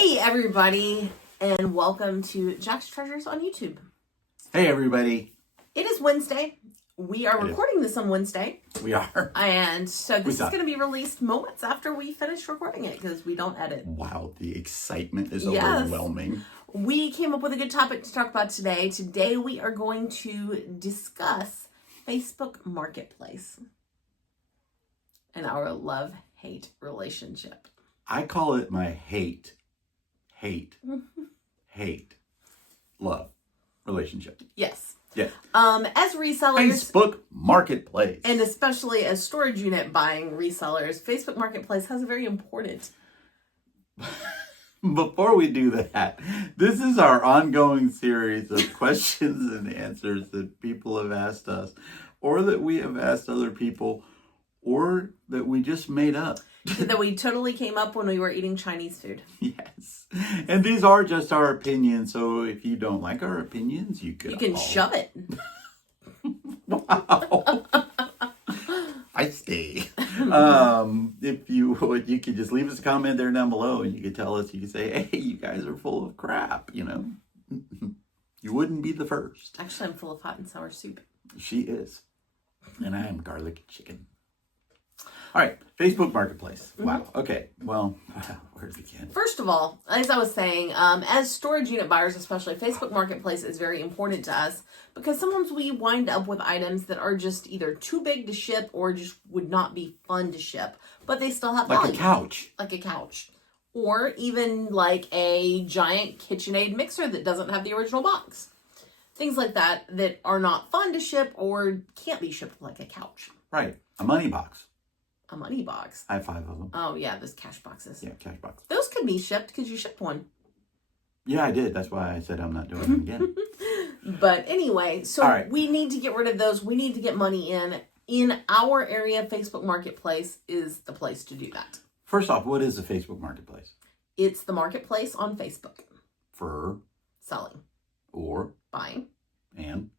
Hey everybody, and welcome to Jack's Treasures on YouTube. Hey everybody. It is Wednesday. We are recording this on Wednesday. We are. And so this is going to be released moments after we finish recording it because we don't edit. Wow, the excitement is overwhelming. We came up with a good topic to talk about today. Today we are going to discuss Facebook Marketplace and our love-hate relationship. I call it my hate, love relationship. Yes. Yes. As resellers, Facebook Marketplace, and especially as storage unit buying resellers, Facebook Marketplace has a very important. Before we do that, this is our ongoing series of questions and answers that people have asked us, or that we have asked other people, or that we just made up. That we totally came up when we were eating Chinese food. Yes. And these are just our opinions, so if you don't like our opinions, you can shove it. Wow. I stay. If you would, you could just leave us a comment there down below, and you could tell us, you could say, hey, you guys are full of crap, you know. You wouldn't be the first. Actually, I'm full of hot and sour soup. She is. And I am garlic chicken. All right, Facebook Marketplace. Wow. Okay. Well, where to begin? First of all, as I was saying, as storage unit buyers, especially, Facebook Marketplace is very important to us because sometimes we wind up with items that are just either too big to ship or just would not be fun to ship, but they still have value. Like a couch. Like a couch. Or even like a giant KitchenAid mixer that doesn't have the original box. Things like that that are not fun to ship or can't be shipped like a couch. Right. A money box. A money box. I have 5 of them. Oh, yeah, those cash boxes. Yeah, cash box. Those could be shipped because you shipped one. Yeah, I did. That's why I said I'm not doing it again. But anyway, so we need to get rid of those. We need to get money in. In our area, Facebook Marketplace is the place to do that. First off, what is the Facebook Marketplace? It's the marketplace on Facebook. For? Selling. Or? Buying. And?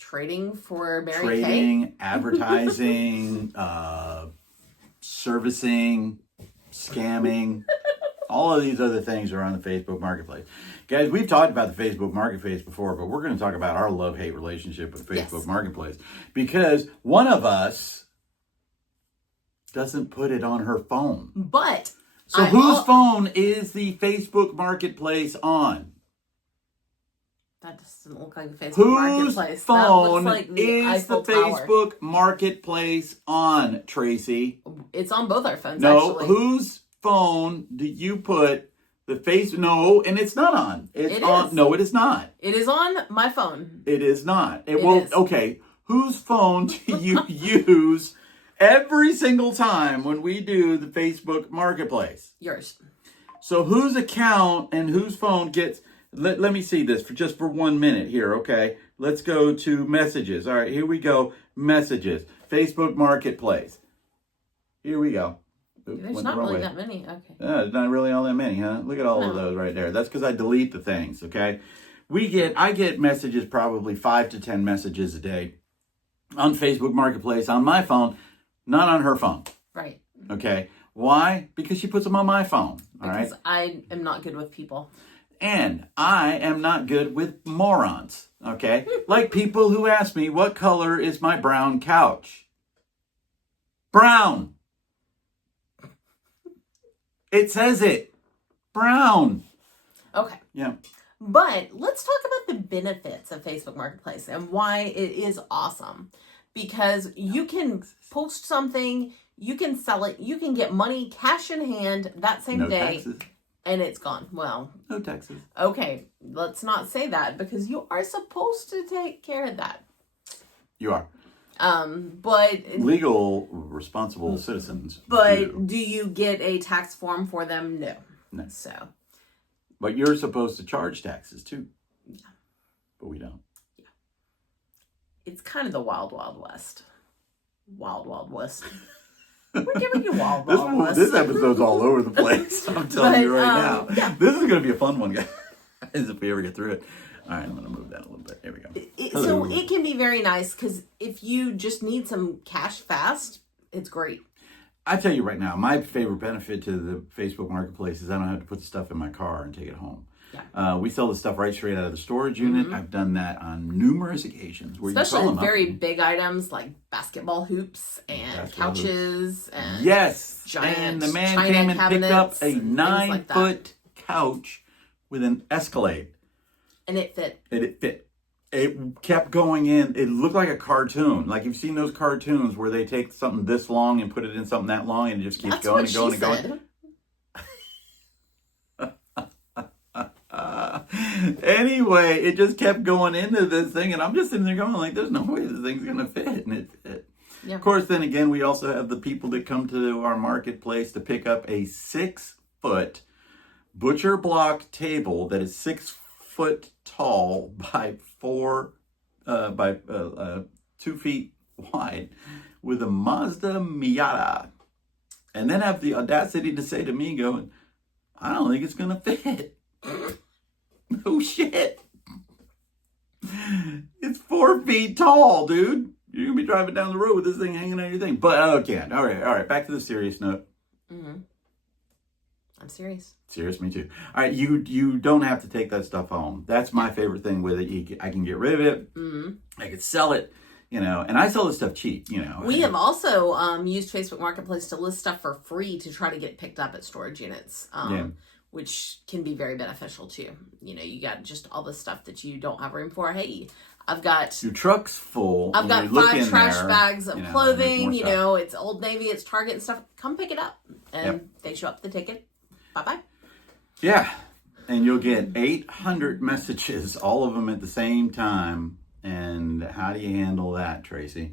Trading for Mary Kay. Trading, advertising, servicing, scamming. All of these other things are on the Facebook Marketplace. Guys, we've talked about the Facebook Marketplace before, but we're going to talk about our love-hate relationship with Facebook Marketplace. Because one of us doesn't put it on her phone. But so whose phone is the Facebook Marketplace on? That doesn't look like a Facebook Whose Marketplace. phone like is the Facebook Marketplace on, Tracy? It's on both our phones, No, actually. whose phone do you put the face? No, and it's not on. It's on. Is. No, it is not. It is on my phone. It is not. It is. Okay. Whose phone do you use every single time when we do the Facebook Marketplace? Yours. So whose account and whose phone gets... Let me see this for 1 minute here, okay? Let's go to messages. All right, here we go. Messages. Facebook Marketplace. Here we go. Oops, There's not really that many. Okay. There's not really all that many, huh? Look at all of those right there. That's because I delete the things, okay? I get messages, probably 5 to 10 messages a day on Facebook Marketplace on my phone, not on her phone. Right. Okay. Why? Because she puts them on my phone. All right. Because I am not good with people. And I am not good with morons, okay? Like people who ask me, what color is my brown couch? Brown. It says it. Brown. Okay. Yeah. But let's talk about the benefits of Facebook Marketplace and why it is awesome. Because you can post something, you can sell it, you can get money cash in hand that same day. Taxes. And it's gone. Well, no taxes. Okay, let's not say that because you are supposed to take care of that. You are. But legal, responsible citizens. But do you get a tax form for them? No. No. So. But you're supposed to charge taxes too. Yeah. But we don't. Yeah. It's kind of the wild, wild west. Wild, wild west. We're giving you wild, wild west. This episode's all over the place. I'm telling you right now. Yeah. This is going to be a fun one, guys, if we ever get through it. All right, I'm going to move that a little bit. There we go. So it can be very nice because if you just need some cash fast, it's great. I tell you right now, my favorite benefit to the Facebook Marketplace is I don't have to put the stuff in my car and take it home. Yeah. We sell the stuff right straight out of the storage unit. I've done that on numerous occasions. Where Especially you call them very up. big items like basketball hoops and couches and yes, giant and the man china came and picked up cabinets a and things 9-foot couch with an Escalade. And it fit. It fit. It kept going in. It looked like a cartoon. Like you've seen those cartoons where they take something this long and put it in something that long and it just keeps That's going what and going she and said. going. Anyway, it just kept going into this thing, and I'm just sitting there going like, "There's no way this thing's gonna fit," and it fit. Yeah. Of course, then again, we also have the people that come to our marketplace to pick up a 6-foot butcher block table that is 6 foot tall by 2 feet wide, with a Mazda Miata, and then have the audacity to say to me, "Going, I don't think it's gonna fit." No shit. It's 4 feet tall, dude. You're gonna be driving down the road with this thing hanging on your thing. But okay, all right. Back to the serious note. Mm-hmm. I'm serious. Serious, me too. All right, you don't have to take that stuff home. That's my favorite thing with it. I can get rid of it. Mm-hmm. I could sell it, and I sell this stuff cheap. We have also used Facebook Marketplace to list stuff for free to try to get picked up at storage units. Which can be very beneficial too. You got just all the stuff that you don't have room for. Hey, I've got your truck's full. I've got 5 trash bags of clothing. It's Old Navy, it's Target and stuff. Come pick it up, and they show up the ticket. Bye bye. Yeah, and you'll get 800 messages, all of them at the same time. And how do you handle that, Tracy?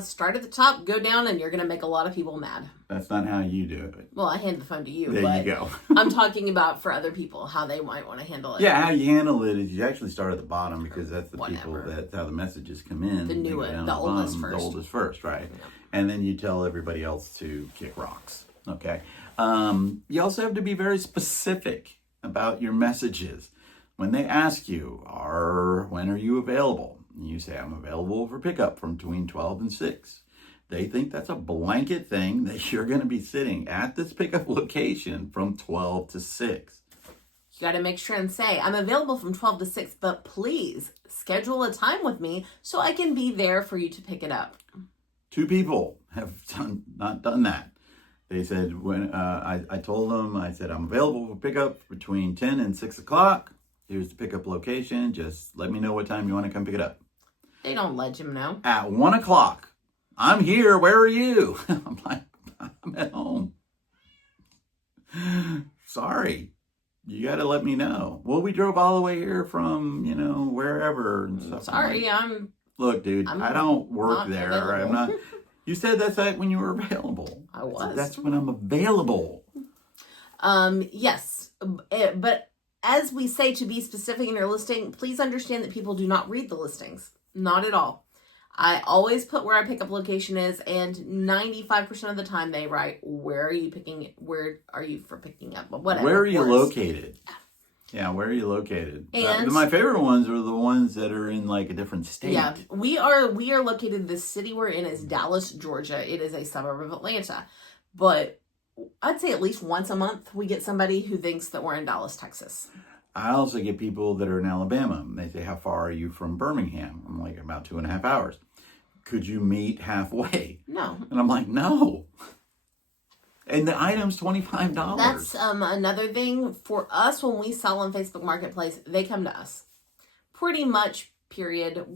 Start at the top, go down, and you're going to make a lot of people mad. That's not how you do it. Well, I hand the phone to you. There you go. I'm talking about for other people, how they might want to handle it. Yeah, how you handle it is you actually start at the bottom because that's the people, that's how the messages come in. The oldest first. The oldest first, right. Yeah. And then you tell everybody else to kick rocks, okay? You also have to be very specific about your messages. When they ask you, when are you available? And you say, I'm available for pickup from between 12 and 6. They think that's a blanket thing that you're going to be sitting at this pickup location from 12 to 6. You got to make sure and say, I'm available from 12 to 6, but please schedule a time with me so I can be there for you to pick it up. 2 people have not done that. They said, when I told them, I said, I'm available for pickup between 10 and 6 o'clock. Here's the pickup location. Just let me know what time you want to come pick it up. They don't let you know. At 1 o'clock. I'm here. Where are you? I'm like, I'm at home. Sorry. You got to let me know. Well, we drove all the way here from, wherever and stuff. Sorry, Look, dude, I don't work there. Available. I'm not. You said that's like when you were available. I was. That's when I'm available. Yes. But as we say, to be specific in your listing, please understand that people do not read the listings. Not at all. I always put where our pickup location is, and 95% of the time they write, where are you for picking up? Whatever. Where are you located? Yeah, where are you located? And my favorite ones are the ones that are in like a different state. Yeah, we are located, the city we're in is Dallas, Georgia. It is a suburb of Atlanta. But I'd say at least once a month we get somebody who thinks that we're in Dallas, Texas. I also get people that are in Alabama. They say, how far are you from Birmingham? I'm like, about 2.5 hours. Could you meet halfway? No. And I'm like, no. And the item's $25. That's another thing for us when we sell on Facebook Marketplace. They come to us, pretty much. Period.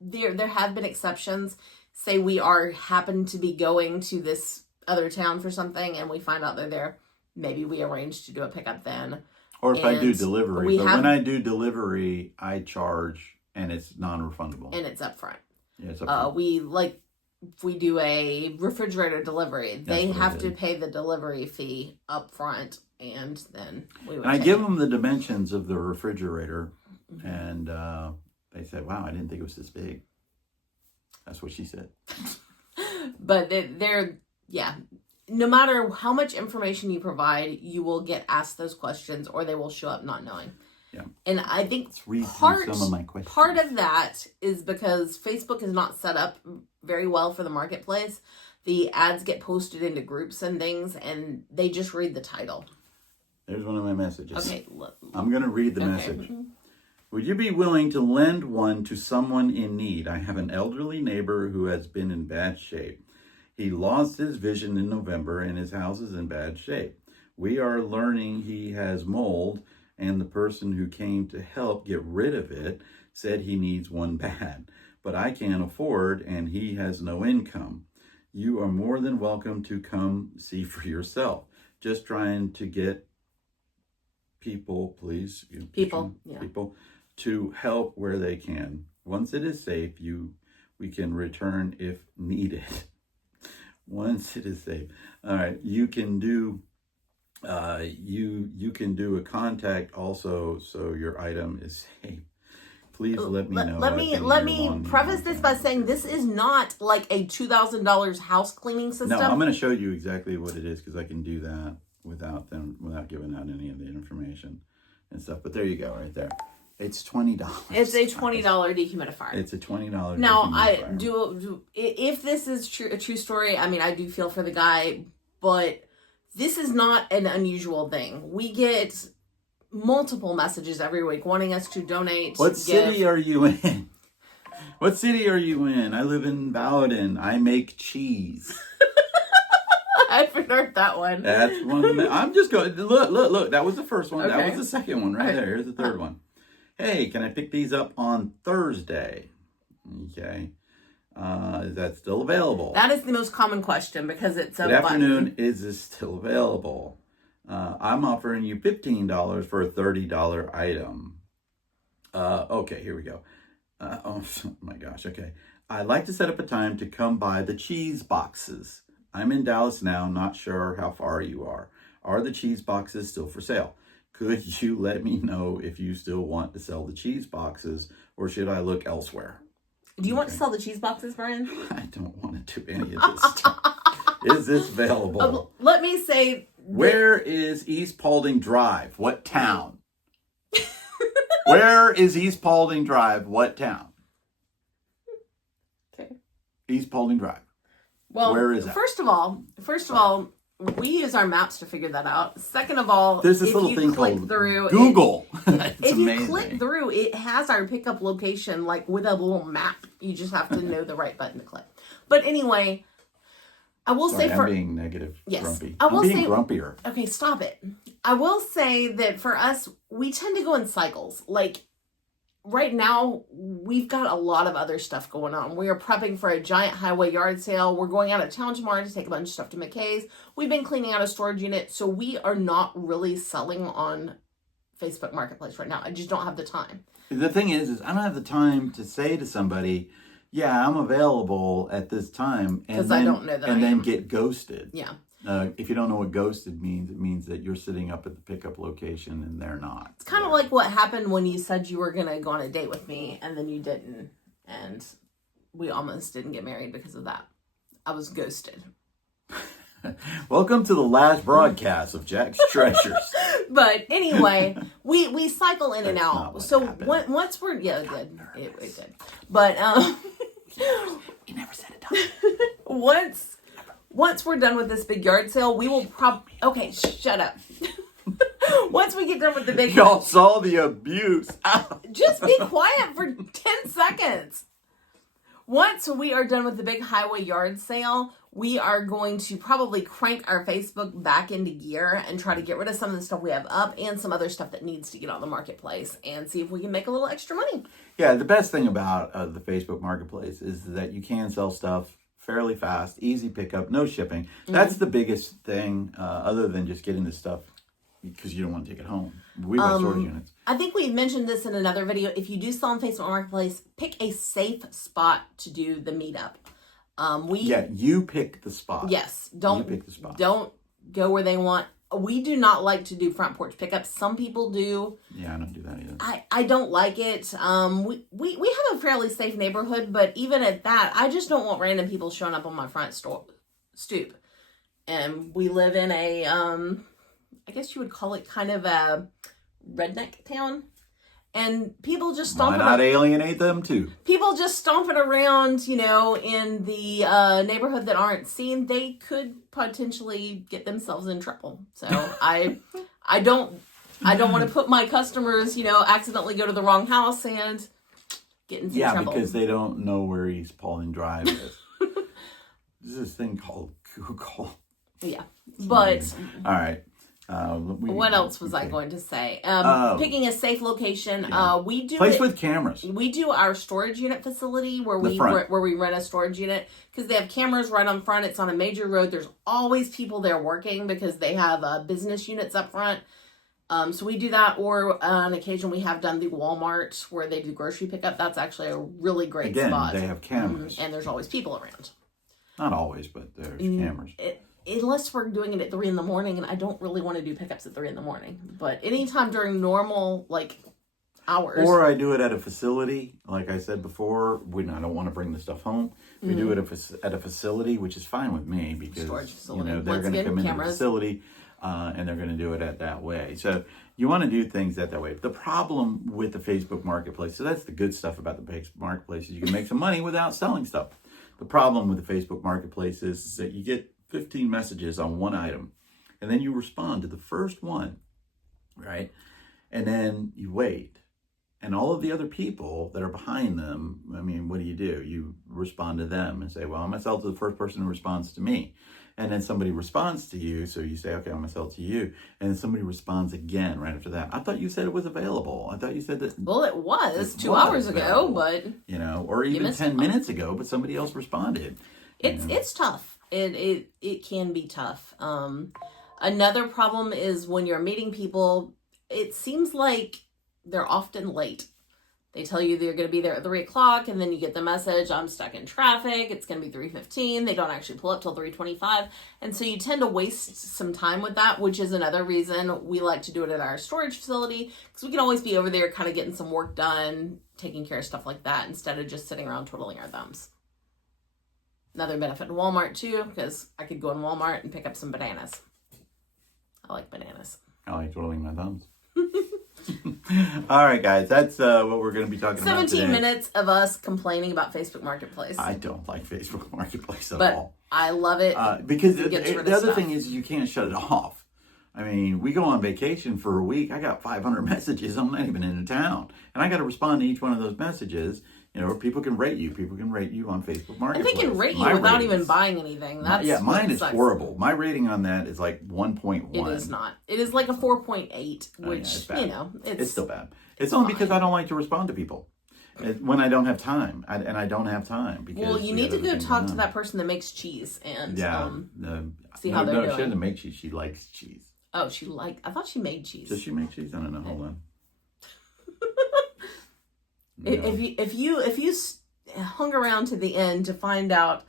There have been exceptions. Say we happen to be going to this other town for something, and we find out they're there. Maybe we arrange to do a pickup then. Or if I do delivery. But when I do delivery, I charge, and it's non-refundable. And it's upfront. Yeah, it's upfront. If we do a refrigerator delivery, they have to pay the delivery fee up front, and then we would. And I give them the dimensions of the refrigerator, and they said, wow, I didn't think it was this big. That's what she said. But no matter how much information you provide, you will get asked those questions, or they will show up not knowing. Yeah. And I think some of my questions. Part of that is because Facebook is not set up very well for the marketplace. the ads get posted into groups and things, and they just read the title. There's one of my messages. Okay. I'm going to read the message. Would you be willing to lend one to someone in need? I have an elderly neighbor who has been in bad shape. He lost his vision in November and his house is in bad shape. We are learning he has mold, and the person who came to help get rid of it said he needs one bad, but I can't afford and he has no income. You are more than welcome to come see for yourself. Just trying to get people, please. People to help where they can. Once it is safe, we can return if needed. Once it is safe. All right, you can do you can do a contact also so your item is safe. Please let me know. Let me preface this by saying this is not like a $2,000 house cleaning system. No, I'm going to show you exactly what it is because I can do that without giving out any of the information and stuff. But there you go, right there. It's $20. It's a $20 dehumidifier. It's a $20 Now, dehumidifier. I do if this is a true story, I mean, I do feel for the guy, but this is not an unusual thing. We get multiple messages every week wanting us to donate. What city are you in? What city are you in? I live in Bowden. I make cheese. I haven't heard that one. That's one of the, I'm just going, look. That was the first one. Okay. That was the second one right there. Here's the third one. Hey, can I pick these up on Thursday? Okay. Is that still available? That is the most common question because it's a Good afternoon. Is this still available? I'm offering you $15 for a $30 item. Okay, here we go. Oh my gosh. Okay. I'd like to set up a time to come by the cheese boxes. I'm in Dallas now. Not sure how far you are. Are the cheese boxes still for sale? Could you let me know if you still want to sell the cheese boxes or should I look elsewhere? Do you want to sell the cheese boxes, Brian? I don't want to do any of this stuff. Is this available? Let me say... Where is East Paulding Drive? What town? Where is East Paulding Drive? What town? Okay. East Paulding Drive. Well, where is that? First of all, we use our maps to figure that out. Second of all, there's this little thing called Google. If you click through, it has our pickup location like with a little map. You just have to know the right button to click. But anyway, I will say I'm being negative. Yes, grumpy. I will I'm being say grumpier. Okay, stop it. I will say that for us, we tend to go in cycles. Like right now, we've got a lot of other stuff going on. We are prepping for a giant highway yard sale. We're going out of town tomorrow to take a bunch of stuff to McKay's. We've been cleaning out a storage unit, so we are not really selling on Facebook Marketplace right now. I just don't have the time. The thing is I don't have the time to say to somebody, yeah, I'm available at this time. Because I don't know that and I then am. get ghosted. Yeah. If you don't know what ghosted means, it means that you're sitting up at the pickup location and they're not. It's kind of like what happened when you said you were going to go on a date with me and then you didn't. And we almost didn't get married because of that. I was ghosted. Welcome to the last broadcast of Jack's Treasures. But anyway, we cycle in and out. So once we're it did. But you never said it. once we're done with this big yard sale, we will okay, shut up. Once we get done with the big y'all saw the abuse. Just be quiet for 10 seconds. Once we are done with the big highway yard sale, we are going to probably crank our Facebook back into gear and try to get rid of some of the stuff we have up and some other stuff that needs to get on the marketplace and see if we can make a little extra money. Yeah, the best thing about the Facebook Marketplace is that you can sell stuff fairly fast, easy pickup, no shipping. That's the biggest thing other than just getting the stuff because you don't want to take it home. We've got storage units. I think we mentioned this in another video. If you do sell on Facebook Marketplace, pick a safe spot to do the meetup. You pick the spot. Yes. You pick the spot. Don't go where they want. We do not like to do front porch pickups. Some people do. Yeah, I don't do that either. I don't like it. We have a fairly safe neighborhood, but even at that, I just don't want random people showing up on my front stoop. And we live in a, I guess you would call it kind of a redneck town. And people just Why stomping not alienate them too? people just stomping around, in the neighborhood that aren't seen, they could potentially get themselves in trouble. So I don't want to put my customers, accidentally go to the wrong house and get in some trouble. Because they don't know where East Paulding Drive is. There's this thing called Google. Yeah, but all right. What else was I going to say? Picking a safe location. We do place with cameras. We do our storage unit facility where we rent a storage unit because they have cameras right on front. It's on a major road. There's always people there working because they have business units up front. So we do that, or on occasion we have done the Walmart where they do grocery pickup. That's actually a really great spot. They have cameras, and there's always people around. Not always, but there's cameras. Unless we're doing it at 3 a.m, and I don't really want to do pickups at 3 a.m. But anytime during normal hours, or I do it at a facility. Like I said before, I don't want to bring the stuff home. We do it at a facility, which is fine with me because storage facility. They're going to come into the facility. And they're going to do it that way. So you want to do things that way. The problem with the Facebook Marketplace, so that's the good stuff about the Facebook Marketplace, is you can make some money without selling stuff. The problem with the Facebook Marketplace is that you get 15 messages on one item, and then you respond to the first one, right? And then you wait. And all of the other people that are behind them, what do? You respond to them and say, well, I'm going to sell to the first person who responds to me. And then somebody responds to you, so you say, okay, I'm going to sell it to you. And then somebody responds again right after that. I thought you said it was available. I thought you said that. Well, it was 2 hours ago, but... or even 10 minutes ago, but somebody else responded. It's tough. It can be tough. Another problem is when you're meeting people, it seems like they're often late. They tell you they're going to be there at 3 o'clock, and then you get the message, I'm stuck in traffic, it's going to be 3:15. They don't actually pull up till 3:25. And so you tend to waste some time with that, which is another reason we like to do it at our storage facility, because we can always be over there kind of getting some work done, taking care of stuff like that, instead of just sitting around twiddling our thumbs. Another benefit in Walmart, too, because I could go in Walmart and pick up some bananas. I like bananas. I like twiddling my thumbs. All right, guys, that's what we're going to be talking about today. 17 minutes of us complaining about Facebook Marketplace. I don't like Facebook Marketplace at all. I love it. Because the other thing is you can't shut it off. We go on vacation for a week. I got 500 messages. I'm not even in town. And I got to respond to each one of those messages. People can rate you. People can rate you on Facebook Marketplace. And they can rate you without even buying anything. Mine is horrible. My rating on that is like 1.1. It is not. It is like a 4.8, which, it's bad. it's still bad. It's only because I don't like to respond to people when I don't have time. And I don't have time. Because you need to go talk to that person that makes cheese and see how they're doing. She doesn't make cheese. She likes cheese. Oh, I thought she made cheese. Does she make cheese? I don't know. Hold on. If you hung around to the end to find out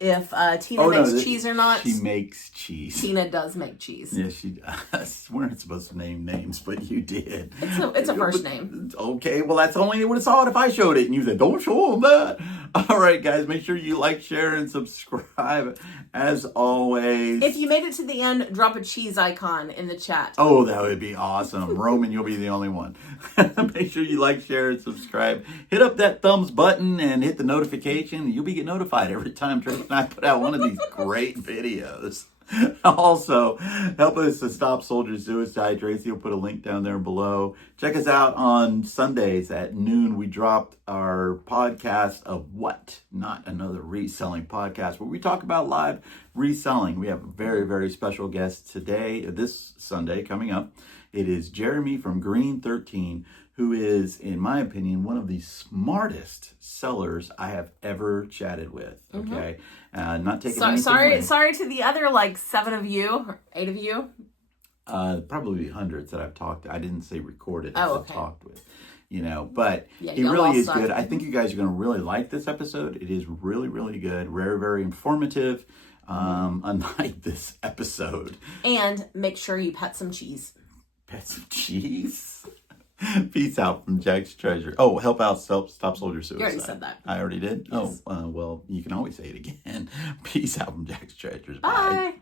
if Tina makes cheese or not. She makes cheese. Tina does make cheese. Yeah, she does. We weren't supposed to name names, but you did. It's a first name. Okay, well, that's the only they would have saw it if I showed it, and you said, don't show them that. All right, guys, make sure you like, share, and subscribe, as always. If you made it to the end, drop a cheese icon in the chat. Oh, that would be awesome. Roman, you'll be the only one. Make sure you like, share, and subscribe. Hit up that thumbs button and hit the notification. You'll be getting notified every time Tracy and I put out one of these great videos. Also, help us to stop soldier suicide. Tracy will put a link down there below. Check us out on Sundays at noon. We dropped our podcast of What? Not Another Reselling Podcast, where we talk about live reselling. We have a very, very special guest today, this Sunday coming up. It is Jeremy from Green 13, who is, in my opinion, one of the smartest sellers I have ever chatted with. Okay, not taking anything away. Sorry to the other 7 of you, or 8 of you. Probably hundreds that I've talked to. I didn't say recorded. I've talked with. But he really is good. I think you guys are going to really like this episode. It is really, really good. Very, very informative. Unlike this episode. And make sure you pet some cheese. Pet some cheese? Peace out from Jack's Treasure. Oh, help out Stop Soldier Suicide. You already said that. I already did? Yes. Oh, well, you can always say it again. Peace out from Jack's Treasures. Bye.